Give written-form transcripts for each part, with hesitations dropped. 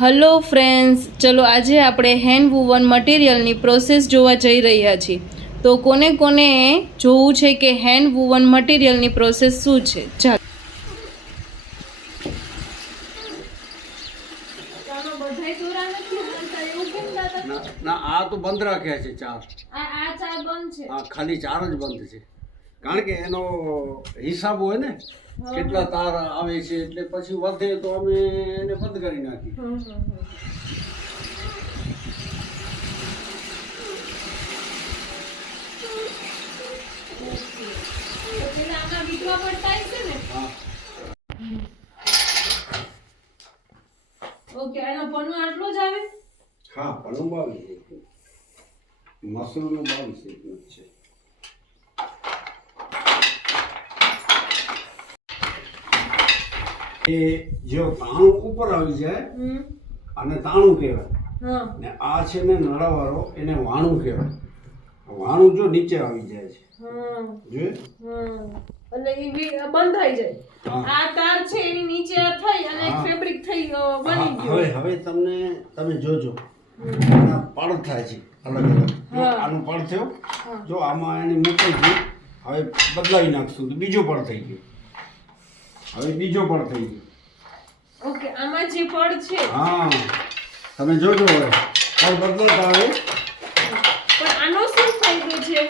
Hello friends, ચલો આજે આપણે હેન્ડ વુવન મટીરિયલની પ્રોસેસ જોવા જઈ રહ્યા છીએ. તો કોને કોને જોવું છે કે હેન્ડ વુવન મટીરિયલની પ્રોસેસ શું છે? ચાલો. ના, આ તો બંધ રાખ્યા છે ચાર. આ ચાર બંધ છે. હા, ખાલી ચાર જ બંધ છે, કારણ કે એનો હિસાબ હોય ને કેટલા તાર આવે છે, એટલે પછી વધે તો અમે એને બંધ કરી નાખી. ઓકે, આનો પન્નો આટલો જ આવે? હા, પન્નું 22 મસૂરનું 22 છે. એ જો તાણું ઉપર આવી જાય અને તાણું કહેવાય, ને આ છે ને નળાવાળો એને વાણું કહેવાય. વાણું જો નીચે આવી જાય છે, જો એટલે એ બંધ થઈ જાય. આ તાર છે એની નીચે થઈ અને એક ફેબ્રિક થઈ બની ગયો. હવે તમે જોજો આના પડ થાય છે અલગ અલગ. જો આનું પડ થયો, જો આમાં એની મૂકી ગઈ, હવે બદલાવી નાખશું તો બીજો પડ થઈ ગયો. હવે બીજો પડ થઈ ગયો. ઓકે, આમાં જે પડ છે, હા, તમે જોજો હવે પડ બદલાતા આવે. પણ આનો શું ફાયદો છે?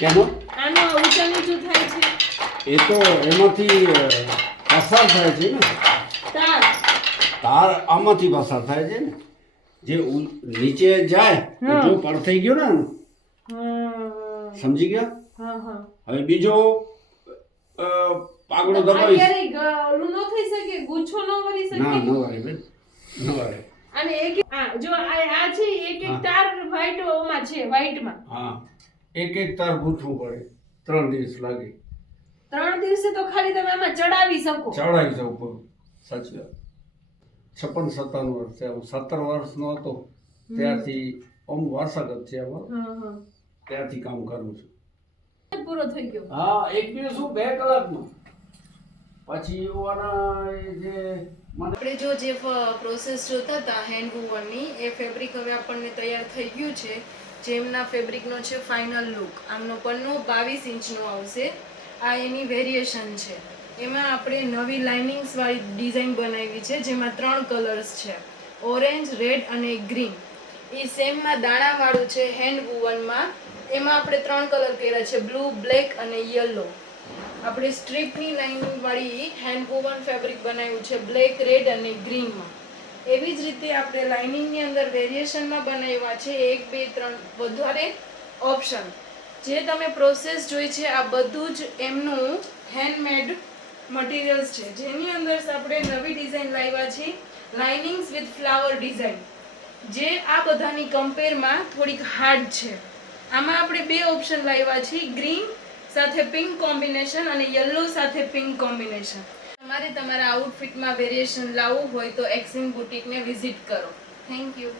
કેનો? આનો ઊંચા નીચું થાય છે. એ તો એમાંથી પસાર થાય છે ને, તાર આમાંથી પસાર થાય છે ને. જે નીચે જાય જો પડ થઈ ગયો ને, સમજી ગયા? હવે બીજો પાગડો દબાવી. ઓલું ન થઈ શકે, ગુચ્છો ન વળી શકે. ના, ન વળે બેન, ન વળે. અને એક જો આ છે એક તાર વ્હાઈટ ઓમાં છે, વ્હાઈટમાં. હા, એક તાર ગૂંથવું પડે, 3 દિવસ લાગે. 3 દિવસે તો ખાલી તમે આમાં ચડાવી શકો. ચડાવી શકો, સાચી વાત. 56-57 વર્ષ છે. 17 વર્ષનો હતો ત્યારથી આમ વારસાગત છે અમારો, ત્યારથી કામ કરું છું. પૂરો થઈ ગયો. હા, એક દિવસ શું 2 કલાકમાં. પછી ઓના જે આપણે જે પ્રોસેસ જોતા હતા હેન્ડ વુવનની, એ ફેબ્રિક હવે આપણને તૈયાર થઈ ગયું છે. જેમના ફેબ્રિકનો છે ફાઇનલ લુક. આમનો પન્નો 22 ઇંચનો આવશે. આ એની વેરિએશન છે. એમાં આપણે નવી લાઇનિંગ્સ વાળી ડિઝાઇન બનાવી છે, જેમાં 3 કલર્સ છે, ઓરેન્જ, રેડ અને ગ્રીન. એ સેમમાં દાણાવાળું છે હેન્ડ વુવનમાં. એમાં આપણે 3 કલર કર્યા છે, બ્લુ, બ્લેક અને યલો. આપણે સ્ટ્રીપની લાઇનિંગ વાળી હેન્ડ વુવન ફેબ્રિક બનાવ્યું છે બ્લેક, રેડ અને ગ્રીનમાં. એવી જ રીતે આપણે લાઇનિંગની અંદર વેરિએશનમાં બનાવ્યા છે 1, 2, 3 વધારે ઓપ્શન. જે તમે પ્રોસેસ જોઈ છે આ બધું જ એમનું હેન્ડમેડ મટીરિયલ્સ છે, જેની અંદર આપણે નવી ડિઝાઇન લાવ્યા છે, લાઇનિંગ્સ વિથ ફ્લાવર ડિઝાઇન, જે આ બધાની કમ્પેરમાં થોડીક હાર્ડ છે. આમાં આપણે 2 ઓપ્શન લાવ્યા છે, ગ્રીન સાથે પિંક કોમ્બિનેશન અને યલો સાથે પિંક કોમ્બિનેશન. તમારે તમારા આઉટફિટમાં વેરિએશન લાવવું હોય તો એક્સિન બુટીકને વિઝિટ કરો. Thank you.